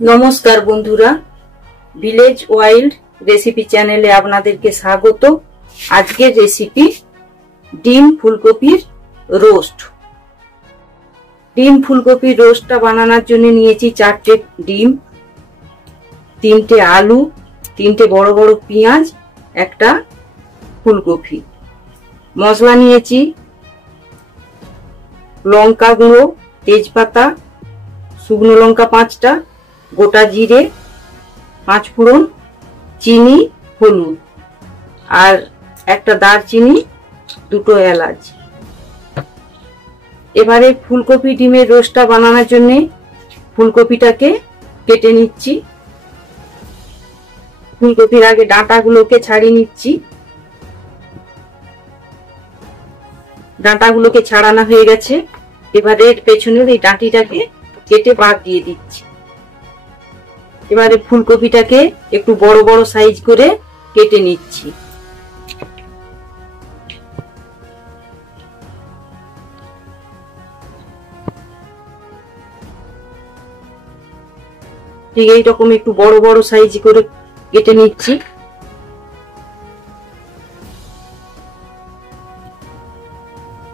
নমস্কার বন্ধুরা, village wild recipe চ্যানেলে আপনাদেরকে স্বাগত। আজকের রেসিপি ডিম ফুলকপির রোস্ট। ডিম ফুলকপির রোস্টটা বানানোর জন্য নিয়েছি 4টে ডিম, 3টে আলু, 3টে বড় বড় পেঁয়াজ, একটা ফুলকপি। মশলা নিয়েছি লঙ্কা গুঁড়ো, তেজপাতা, শুকনো লঙ্কা 5টা, গোটা জিরে, 5 ফোড়ন, চিনি, হলুদ আর একটা দারচিনি, 2টো এলাচ। এবারে ফুলকপি ডিমের রোস্টটা বানানোর জন্য ফুলকপিটাকে কেটে নিচ্ছি। ফুলকপির আগে ডাঁটাগুলোকে ছাড়িয়ে নিচ্ছি। ডাঁটাগুলোকে ছাড়ানো হয়ে গেছে। এবারে পেছনের এই ডাঁটিটাকে কেটে বাদ দিয়ে দিচ্ছি। এবারে ফুলকপিটাকে একটু বড় বড় সাইজ করে কেটে নিচ্ছি। ঠিক এইরকম একটু বড় বড় সাইজ করে কেটে নিচ্ছি।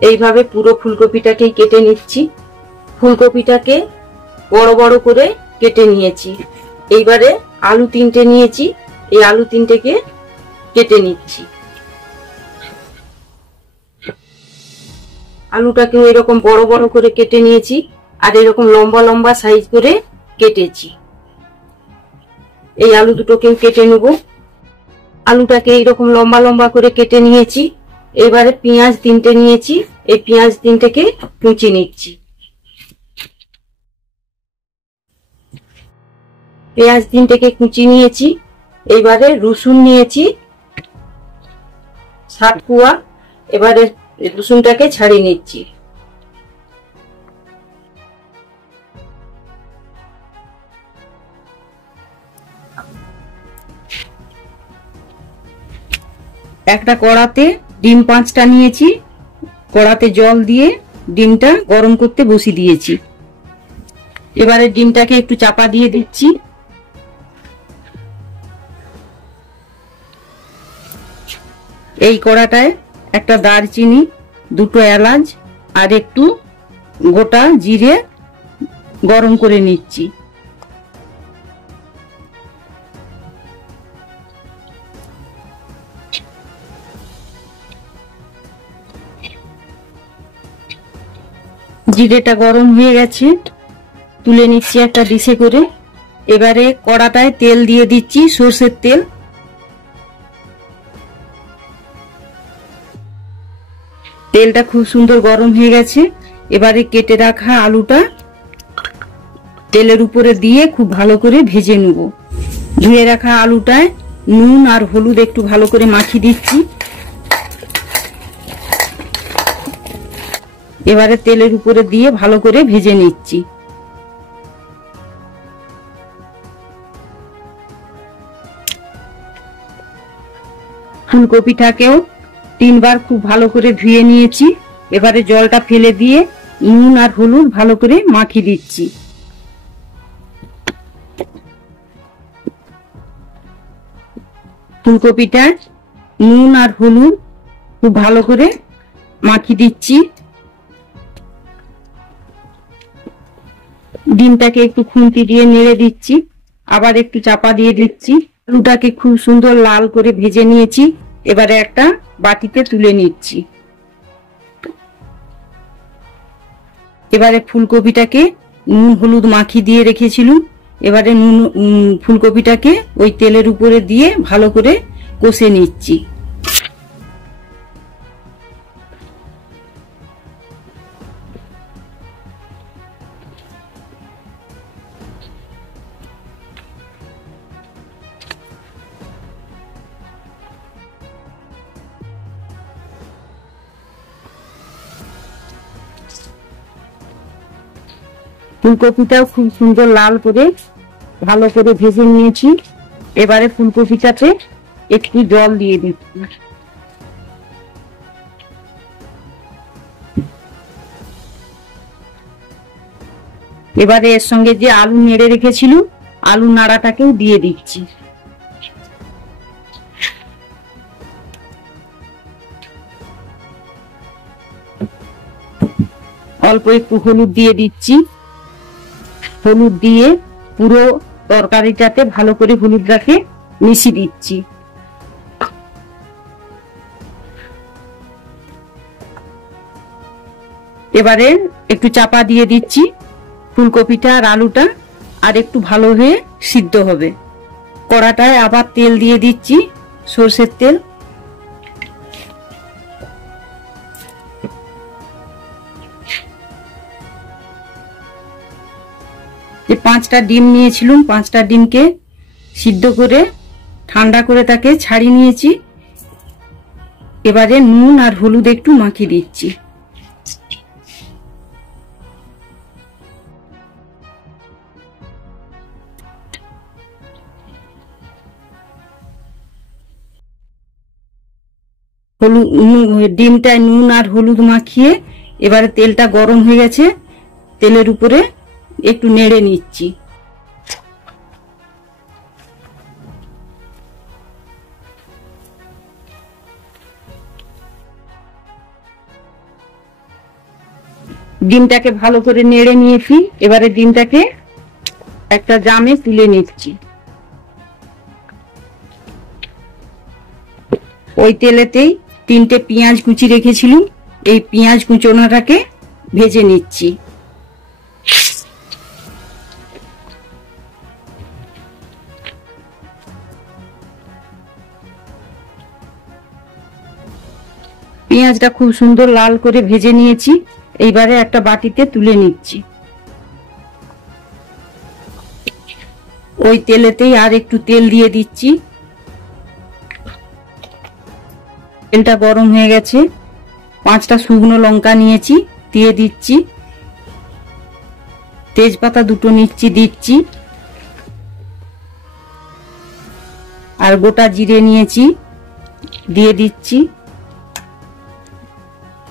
এইভাবে পুরো ফুলকপিটাকেই কেটে নিচ্ছি। ফুলকপিটাকে বড় বড় করে কেটে নিয়েছি। এইবারে আলু 3টে নিয়েছি, এই আলু 3টেকে কেটে নিচ্ছি। আলুটাকেও এরকম বড় বড় করে কেটে নিয়েছি আর এরকম লম্বা লম্বা সাইজ করে কেটেছি। এই আলু দুটোকেও কেটে নেব। আলুটাকে এইরকম লম্বা লম্বা করে কেটে নিয়েছি। এবারে পেঁয়াজ 3টে নিয়েছি, এই পেঁয়াজ 3টেকে কুচি নিচ্ছি। পেঁয়াজ 3টেকে কুচি নিয়েছি। এবারে রসুন নিয়েছি 7 কোয়া। এবারে রসুনটাকে ছাড়িয়ে নিচ্ছি। একটা কড়াতে ডিম 5টা নিয়েছি। কড়াতে জল দিয়ে ডিমটা গরম করতে বসিয়ে দিয়েছি। এবারে ডিমটাকে একটু চাপা দিয়ে দিচ্ছি। এই কড়াটায় একটা দারচিনি, 2টো এলাচ আর একটু গোটা জিরে গরম করে নিচ্ছি। জিরেটা গরম হয়ে গেছে, তুলে নিচ্ছি একটা ডিশে করে। এবারে কড়াটায় তেল দিয়ে দিচ্ছি, সরষের তেল। তেলটা খুব সুন্দর গরম হয়ে গেছে। এবারে কেটে রাখা আলুটা তেলের উপরে দিয়ে খুব ভালো করে ভেজে নেব। ধুয়ে রাখা আলুটায় নুন আর হলুদ একটু ভালো করে মাখিয়ে দিচ্ছি। এবারে তেলের উপরে দিয়ে ভালো করে ভেজে নিচ্ছি। ফুলকপিটাকেও 3বার খুব ভালো করে ধুয়ে নিয়েছি। এবারে জলটা ফেলে দিয়ে নুন আর হলুদ ভালো করে মাখিয়ে দিচ্ছি। ফুলকপিটা নুন আর হলুদ খুব ভালো করে মাখিয়ে দিচ্ছি। ডিমটাকে একটু খুন্তি দিয়ে নেড়ে দিচ্ছি, আবার একটু চাপা দিয়ে দিচ্ছি। আলুটাকে খুব সুন্দর লাল করে ভেজে নিয়েছি। এবারে একটা বাটিতে তুলে নিচ্ছি। এবারে ফুলকপিটাকে নুন হলুদ মাখিয়ে দিয়ে রেখেছিলাম। এবারে ফুলকপিটাকে ওই তেলের উপরে দিয়ে ভালো করে কষে নিচ্ছি। ফুলকপিটাও খুব সুন্দর লাল করে ভালো করে ভেজে নিয়েছি। এবারে ফুলকপিটাতে একটু জল দিয়ে দিচ্ছি। এবারে এর সঙ্গে যে আলু নেড়ে রেখেছিলাম আলু নাড়াটাকেও দিয়ে দিচ্ছি। অল্প একটু হলুদ দিয়ে দিচ্ছি। হলুদ দিয়ে পুরো তরকারিটাতে ভালো করে হলুদটাকে মিশিয়ে দিচ্ছি। এবারে একটু চাপা দিয়ে দিচ্ছি। ফুলকপিটা আর আলুটা আর একটু ভালো হয়ে সিদ্ধ হবে। কড়াটায় আবার তেল দিয়ে দিচ্ছি, সরষের তেল। যে 5টা ডিম নিয়েছিলাম, 5টা ডিমকে সিদ্ধ করে ঠান্ডা করে তাকে ছাড়িয়ে নিয়েছি। এবারে নুন আর হলুদ একটু মাখিয়ে দিচ্ছি। ডিমটায় নুন আর হলুদ মাখিয়ে এবারে তেলটা গরম হয়ে গেছে, তেলের উপরে একটু নেড়ে নিচ্ছি। ডিমটাকে ভালো করে নেড়ে নিয়েছি। এবারে ডিমটাকে একটা জামে তুলে নিচ্ছি। ওই তেলেতেই 3টে পেঁয়াজ কুচি রেখেছিলাম, এই পেঁয়াজ কুচোনাটাকে ভেজে নিচ্ছি। পেঁয়াজটা খুব সুন্দর লাল করে ভেজে নিয়েছি। এইবারে একটা বাটিতে তুলে নিচ্ছি। ওই তেলেতেই আর একটু তেল দিয়ে দিচ্ছি। তেলটা গরম হয়ে গেছে। 5টা শুকনো লঙ্কা নিয়েছি, দিয়ে দিচ্ছি। তেজপাতা 2টো দিচ্ছি। আর গোটা জিরে নিয়েছি, দিয়ে দিচ্ছি।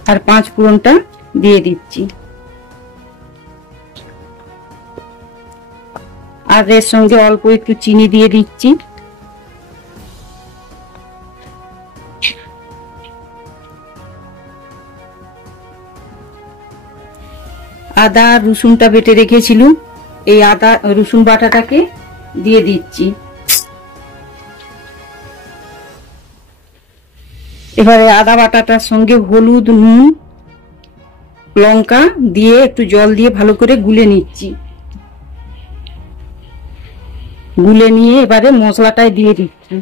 আর 5 ফোড়নটা দিয়ে দিচ্ছি। আর এর সঙ্গে অল্প একটু চিনি দিয়ে দিচ্ছি। আদা রসুনটা বেটে রেখেছিলাম, এই আদা রসুন বাটাটাকে দিয়ে দিচ্ছি। এবারে আদা বাটাটার সঙ্গে হলুদ, নুন, লঙ্কা দিয়ে একটু জল দিয়ে ভালো করে গুলে নিচ্ছি। গুলে নিয়ে এবারে মশলাটাই দিয়ে দিচ্ছি।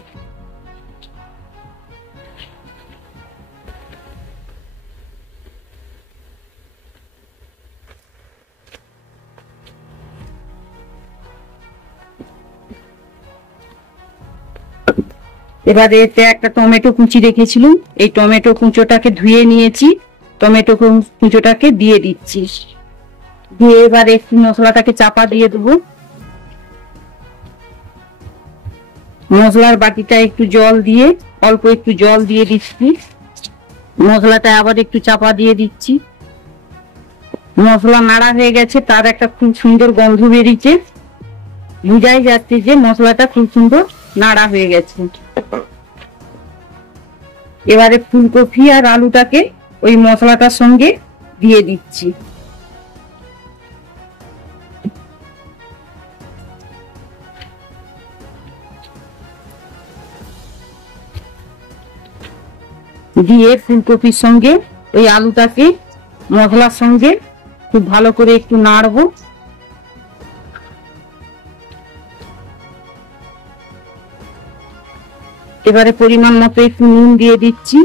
এবারে এতে একটা টমেটো কুচি রেখেছিলাম, এই টমেটো কুচোটাকে ধুয়ে নিয়েছি। টমেটো কুচোটাকে দিয়ে দিচ্ছি। দিয়ে এবারে একটু মশলাটাকে চাপা দিয়ে দেবো। মশলার বাটিটা একটু জল দিয়ে, অল্প একটু জল দিয়ে দিচ্ছি। মশলাটা আবার একটু চাপা দিয়ে দিচ্ছি। মশলা নাড়া হয়ে গেছে, তার একটা খুব সুন্দর গন্ধ বেরিয়েছে। বুঝাই যাচ্ছে যে মশলাটা খুব সুন্দর নাড়া হয়ে গেছে। এবারে ফুলকপি আর আলুটাকে ওই মশলাটার সঙ্গে দিয়ে দিচ্ছি। দিয়ে ফুলকপির সঙ্গে ওই আলুটাকে মশলার সঙ্গে খুব ভালো করে একটু নাড়বো। এবারে পরিমাণ মতো একটু নুন দিয়ে দিচ্ছি।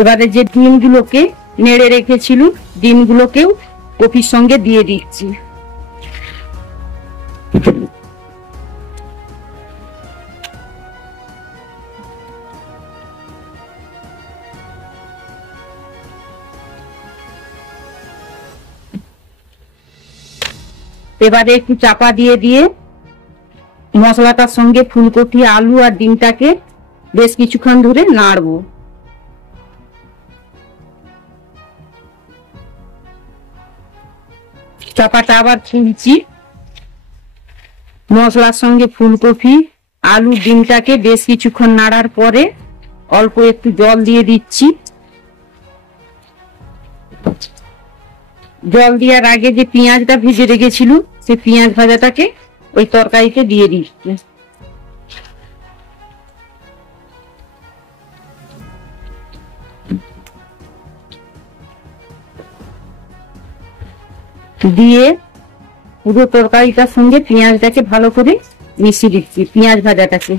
এবারে যে ডিমগুলোকে নেড়ে রেখেছিল, ডিমগুলোকেও কপির সঙ্গে দিয়ে দিচ্ছি। এবারে একটু চাপা দিয়ে দিয়ে মশলাটার সঙ্গে ফুলকপি, আলু আর ডিমটাকে বেশ কিছুক্ষণ ধরে নাড়বো। চাপাটা আবার খুলছি। মশলার সঙ্গে ফুলকপি, আলু, ডিমটাকে বেশ কিছুক্ষণ নাড়ার পরে অল্প একটু জল দিয়ে দিচ্ছি। জল দেওয়ার আগে যে পেঁয়াজটা ভেজে রেখেছিল সেই পেঁয়াজ ভাজাটাকে ওই তরকারিতে দিয়ে দিচ্ছি। দিয়ে পুরো তরকারিটার সঙ্গে পেঁয়াজটাকে ভালো করে মিশিয়ে দিচ্ছি, পেঁয়াজ ভাজাটাকে।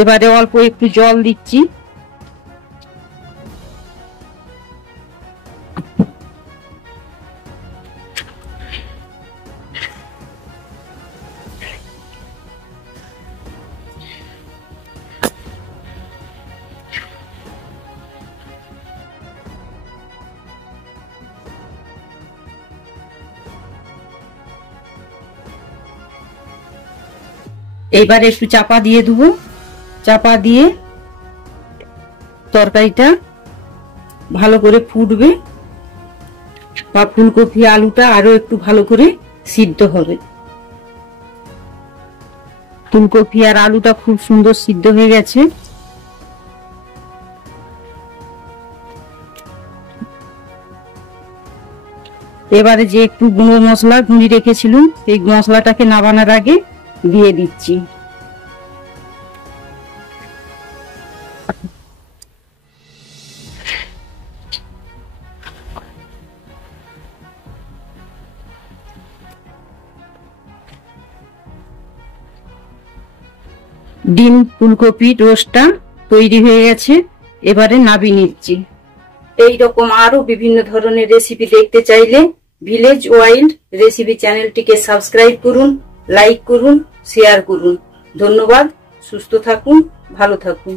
এবারে অল্প একটু জল দিচ্ছি। এবারে একটু চাপা দিয়ে দেবো। চাপা দিয়ে তরকারিটা ভালো করে ফুটবে বা ফুলকপি আলুটা আরো একটু ভালো করে সিদ্ধ হবে। ফুলকপি আর আলুটা খুব সুন্দর সিদ্ধ হয়ে গেছে। এবারে যে একটু গুঁড়ো মশলা গুঁড়ি রেখেছিলাম সেই মশলাটাকে নামানোর আগে দিয়ে দিচ্ছি। ডিম ফুলকপি রোস্টটা তৈরি হয়ে গেছে। এবারে নামিয়ে নিচ্ছি। এইরকম আরো বিভিন্ন ধরনের রেসিপি দেখতে চাইলে ভিলেজ ওয়াইল্ড রেসিপি চ্যানেলটিকে সাবস্ক্রাইব করুন, লাইক করুন, শেয়ার করুন। ধন্যবাদ। সুস্থ থাকুন, ভালো থাকুন।